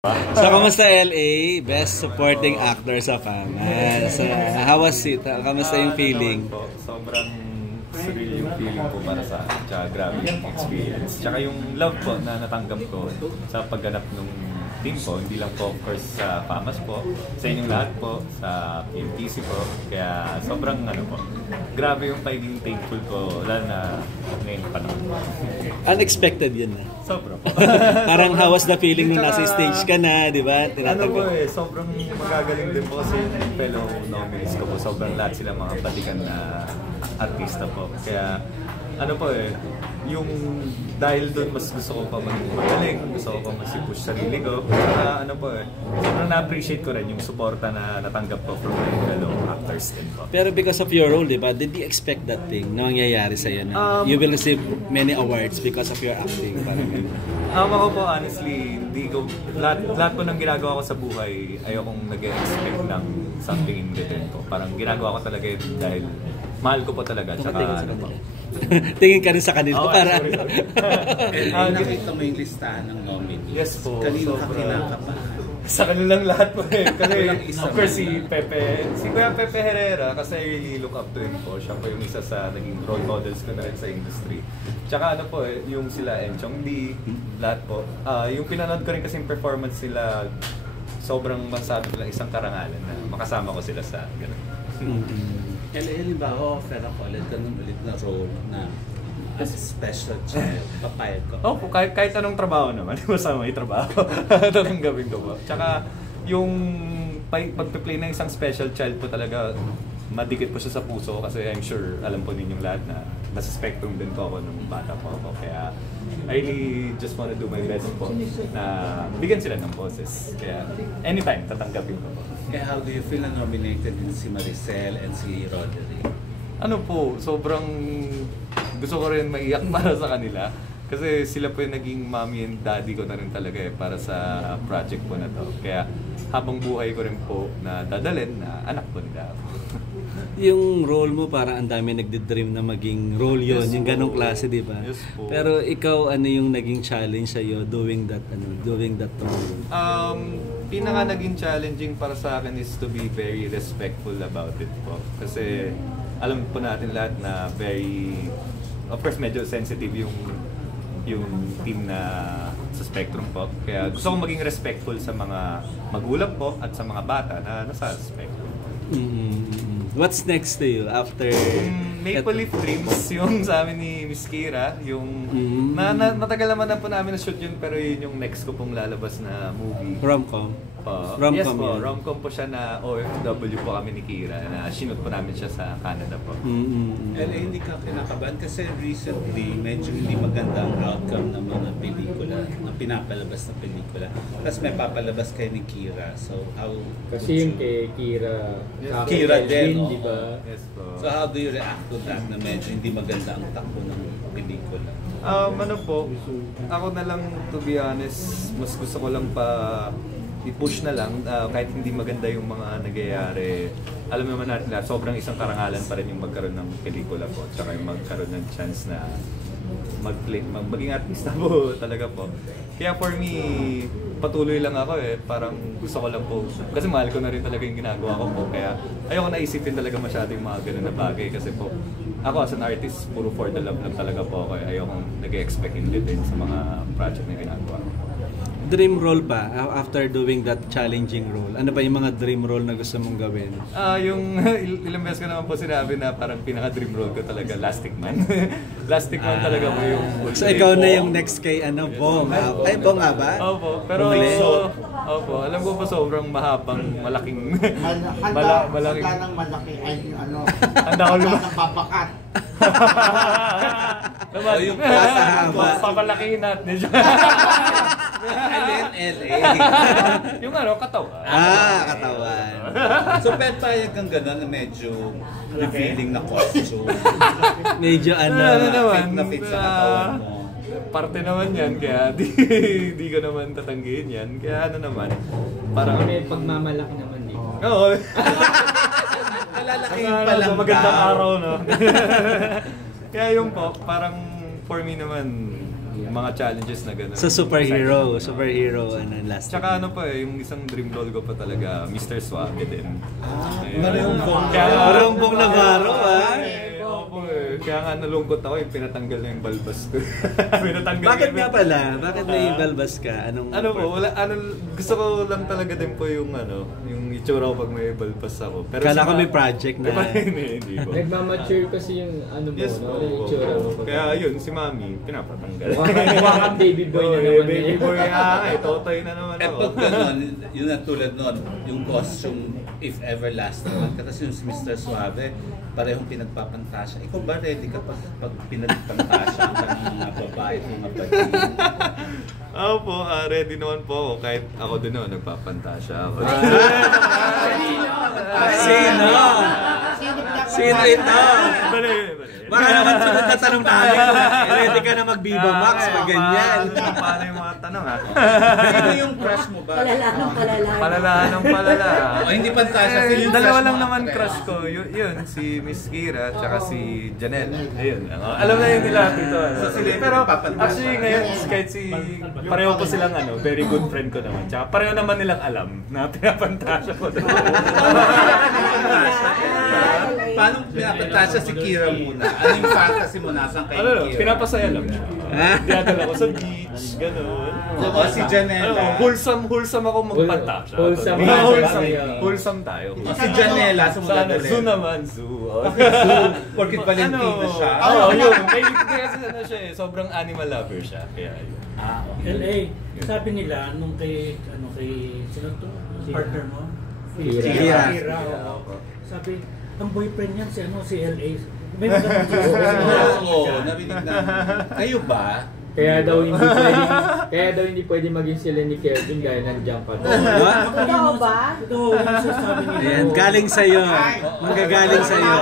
So, kamusta LA? Best supporting actor sa Famas. How was it? Kamusta yung feeling? Sobrang surreal yung feeling ko para sa akin. Tsaka grabe yung experience. Tsaka yung love po na natanggap ko sa pagganap nung team po. Hindi lang po of course sa Famas po, sa inyong lahat po, sa PMTC po. Kaya sobrang grabe yung pagiging thankful ko lalo na ngayon pa naman. Unexpected yun eh. Sobra po. Parang how was the feeling nung nasa stage ka na, di ba? Sobrang magagaling din po kasi yung fellow nominees ko po. Sobrang lahat sila mga batikan na artista po. Kaya yung dahil doon mas gusto ko pa magaling, gusto ko pa mas i-push sarili ko. Saka sobrang na-appreciate ko rin yung suporta na natanggap ko from my fellow actors din po. Pero because of your role, di ba? Did you expect that thing na mangyayari sa'yo na you will receive many awards because of your acting? Ako po honestly, lahat po ng ginagawa ko sa buhay, ayokong nag-expect ng something in return ko. Parang ginagawa ko talaga yun dahil mahal ko po talaga. Tsaka tingin ka rin sa kanila para... Nakita mo yung listahan ng nominees. Yes po. Kanino ka kinakabahan? Sa kanilang lahat po eh. Kasi of course si Kuya Pepe Herrera, kasi I really look up to him po. Siya po yung isa sa naging role models ko na rin sa industry. Tsaka yung sila Enchong D, lahat po. Yung pinanood ko rin kasi yung performance nila, sobrang masabi ko lang isang karangalan na makasama ko sila sa gano'n. Halimbawa, offer ako ulit na role na as a special child, papayag ko. Opo, kahit anong trabaho naman, masama yung trabaho. Tatanggapin ko po. Tsaka yung pag-play ng isang special child po talaga, madikit po siya sa puso kasi I'm sure alam po ninyong lahat na nasa spectrum din po ako nung bata po ako. Kaya I really just wanna do my best po na bigyan sila ng boses. Kaya anytime, tatanggapin ko po. Kaya how do you feel na nominated din si Maricel and si Roderick? Sobrang gusto ko rin maiyak para sa kanila. Kasi sila po yung naging mommy and daddy ko na rin talaga para sa project po na to. Kaya habang buhay ko rin po na dadalhin na anak po nila. Yung role mo parang ang dami nagde-dream na maging role yon, yes, yung ganong klase, di ba? Yes, po. Pero ikaw yung naging challenge sa iyo doing that role? Pinaka naging challenging para sa akin is to be very respectful about it po. Kasi alam po natin lahat na of course medyo sensitive yung team na sa Spectrum po. Kaya gusto kong maging respectful sa mga magulang po at sa mga bata na nasa Spectrum. What's next to you after Maple Leaf Dreams, yung sa amin ni Miss Kira, yung matagal naman na po namin na shoot yun, pero yun yung next ko pong lalabas na movie. Rom-com? Yes po, rom-com po siya na OFW po kami ni Kira, na sinut po namin siya sa Canada po. Hindi ka kinakabahan kasi recently medyo hindi maganda ang outcome ng mga pelikula, na pinapalabas na pelikula. Tapos may papalabas kayo ni Kira, so how... Kasi yung kay Kira, Kira din, di ba? Yes po. So how do you react to that na medyo hindi maganda ang takbo ng pelikula? Ako na lang, to be honest, mas gusto ko lang pa i-push na lang kahit hindi maganda yung mga nagyayari. Alam naman natin lahat, sobrang isang karangalan pa rin yung magkaroon ng pelikula po, tsaka yung magkaroon ng chance na maging artista po talaga po. Kaya for me, patuloy lang ako parang gusto ko lang po, kasi mahal ko na rin talaga yung ginagawa ko po, kaya ayoko naisipin talaga masyado yung mga ganun na bagay kasi po, ako as an artist, puro for the love lang talaga po ako, ayoko nag-expect in return sa mga project na ginagawa ko. Dream role pa after doing that challenging role? Ano ba yung mga dream role na gusto mong gawin? Yung ilang beses ko naman po sinabi na parang pinaka-dream role ko talaga, Lastic Man. Lastic Man talaga po yung... So ikaw na yung next kay Bong. Ay, Bong nga ba? Opo, pero alam ko po sobrang mahabang, malaking... malaking... Handa ng malaki ay handa ko lumaki. Papakat. Yung papalakihin natin. LA. Yung katawan. Katawan. So payag kang gano'n na medyo revealing na costume. Medyo fit na fit sa katawan mo. Parte naman yan, kaya di ko naman tatanggihin yan. Kaya parang... May pagmamalaki naman dito. Oo. Kalalakihin pa lang magandang araw, no? Kaya yung po, parang for me naman, mga challenges na gano'n. So superhero last. Tsaka ano pa yung isang dream role ko pa talaga, Mr. Suave din. Marumbong na baro Kaya nga nalungkot ako yung pinatanggal na yung balbas ko. Bakit nga pala? Bakit may balbas ka? Anong gusto ko lang talaga din po yung itsura ko pag may balbas ako. Pero kala ko may project na. Hindi po. Nagmamature kasi yung Yes po. yung itsura mo. Kaya yun, si Mami, pinapatanggal. Mukha kang baby boy na naman. Baby boy totoy na naman ako. Pag gano'n, yun ang tulad nun, yung costume, if ever last naman. Kasi yung si Mr. Suave, parehong pinagpapantasya. Ikaw ba ready ka pag pinagpantasya ka ng mga babae at mga bagay? Ako po, ready naman po ako. Kahit ako din naman, nagpapantasya ako. Sino? Sino ito? Baka naman sunod na tanong namin. Ready ka na mag-Viva Max pag ganyan. Paano yung mga tanong ha? Sino yung crush mo ba? Palala. O hindi pantasya. Sino yung Dalawa crush lang mo naman actress? crush ko. Yun, si Miss Kira, tsaka si Janelle. Ayun. Alam na yun nila dito. Pero actually ngayon, kahit pareho po silang very good friend ko naman. Tsaka pareho naman nilang alam na pinapantasya ko. Paano pinapantasya si Kira muna? Ano yung fantasy mo nasan kay Kira? Pinapasaya lang siya. Dinadala ko sa beach, gano'n. O si Janela. Wholesome ako magpantasya. Wholesome tayo. O si Janela, sumunod ulit. Zoo naman, zoo. Porkit Valentino siya. Yun. Kasi siya sobrang animal lover siya. Kaya yun. LA, sabi nila nung kay sino to? Partner mo? Kira. Sabi, ang boyfriend niyan si LA. May magandang Oo, narinig na. Kayo ba? Kaya daw hindi pwedeng maging sila ni Kevin dahil nandiyan ka. Totoo ba? Ito, yung sasabi nila. Ayan, galing sa'yo. Manggagaling sa'yo.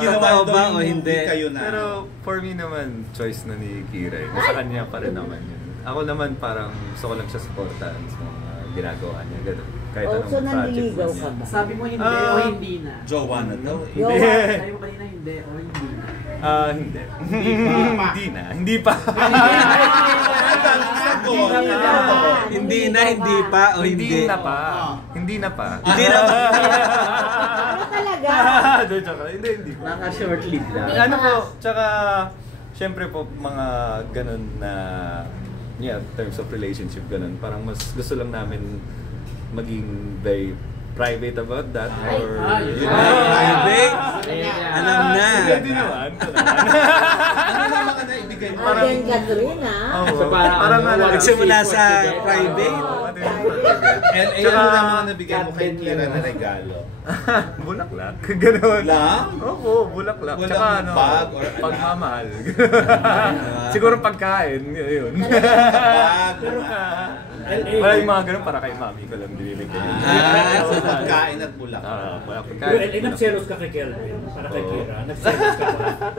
Totoo ba o hindi? Kayo na. Pero for me naman, choice na ni Kira. Nasa kanya pa rin naman yun. Ako naman parang gusto ko lang siya supportahan sa mga ginagawa niya. Ganun. Kahit anong So project nanliligaw niya. ka ba? Sabi mo hindi o hindi na. Jowa na daw. Sabi mo kanina hindi o hindi na. Hindi. Hindi pa. Hindi na, hindi pa o hindi? Hindi na pa. Hindi na pa. Hindi na pa. Ano talaga? Hindi pa. Naka-short lead lang. Ano po, tsaka syempre po mga ganun na terms of relationship ganun. Parang mas gusto lang namin maging very private about that or Private? Alam na. Hindi naman. Ano na mga naibigay mo? Again, Catherine, ha? Oo, So, parang Nagsimula sa private. LA, ano na mga nabigay mo kay Kira na regalo? Bulaklak. Ganun. Lang? Oo, bulaklak. Walang Tsaka bag or ano? pagmamahal. Siguro pagkain, yun. Bag, Wala yung mga ganun para kay mami ko lang binibigay. pagkain at bulak. Wala Pero pagkain. LA, nagselos ka kay Kelvin para kay Kira. Nagselos ka ba?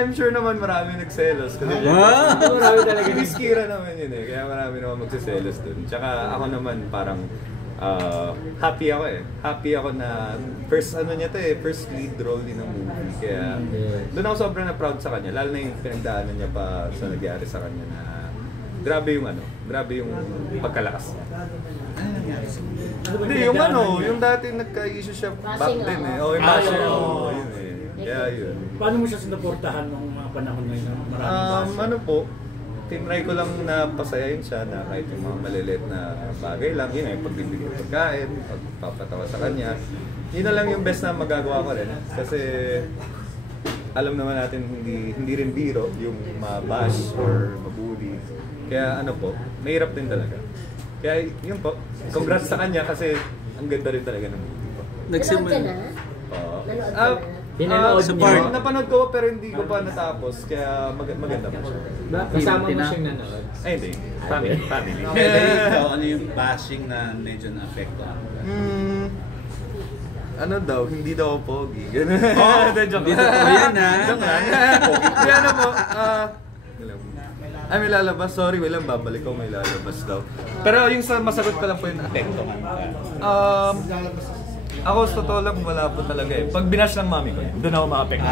I'm sure naman marami nagselos. Kasi Marami talaga. Miss Kira naman yun eh. Kaya marami naman magsiselos dun. Tsaka ako naman parang happy ako eh. Happy ako na first lead role din ng movie. Kaya doon ako sobrang na proud sa kanya. Lalo na yung pinagdaanan niya pa sa nagyari sa kanya na grabe yung pagkalakas niya. Hindi, yung dati nagka-issue siya back then eh. Yung bashing, yun eh. Kaya yun. Paano mo siya sinuportahan nung mga panahon ngayon na maraming bashing? Tinry ko lang na pasayahin siya na kahit yung mga maliliit na bagay lang, yun yung pagbibigay pagkain, pagpapatawa sa kanya. Yun na lang yung best na magagawa ko rin. Kasi alam naman natin hindi rin biro yung ma-bash or mabully. Kaya mahirap din talaga. Kaya yun po, congrats sa kanya kasi ang ganda rin talaga ng movie po. Nanood ka na? Oo. Nanood ka na? Pinanood Support. Napanood ko pero hindi ko pa natapos kaya maganda pa siya. Kasama mo siyang nanood. Ay hindi. Family. LA, ikaw, ano yung bashing na medyo na-apektuhan? Ano daw, hindi daw ako pogi. Ganun. Hindi totoo yan ha. Hindi po, may lalabas. Sorry, babalik ko, may lalabas daw. Pero yung masagot ko lang po yun. Apektuhan ka. Ako sa totoo lang, wala po talaga eh. Pag binash ng mami ko, doon ako ma-apekto.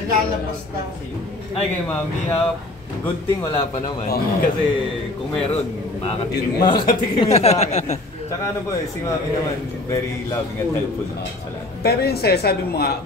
Nilalabas daw. Ay kay mami, Good thing wala pa naman. Kasi kung meron, makakatikim Yun. makakatikim yun sa akin. Tsaka ano po si Mami naman, very loving at helpful sa lahat. Pero yun sir, sabi mo nga,